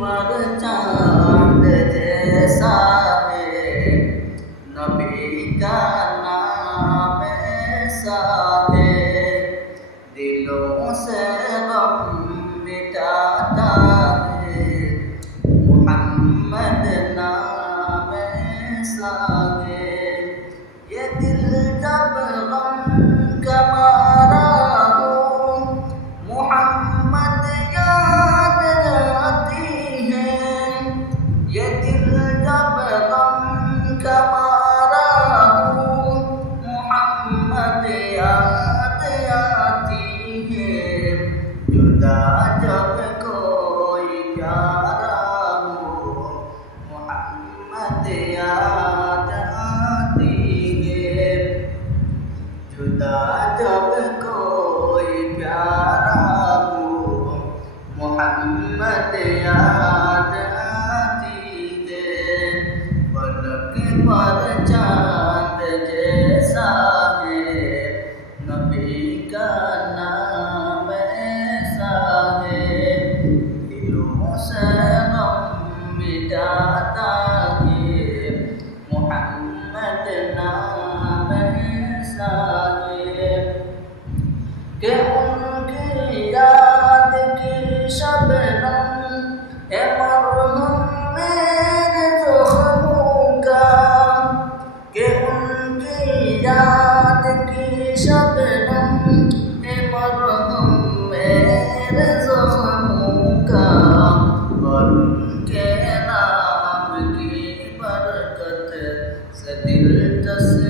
साथे, ना ना साथे, दिलों से बम बिटा मत याद पर चांद जैसा का काना does it doesn't.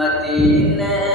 ಮತ್ತೆ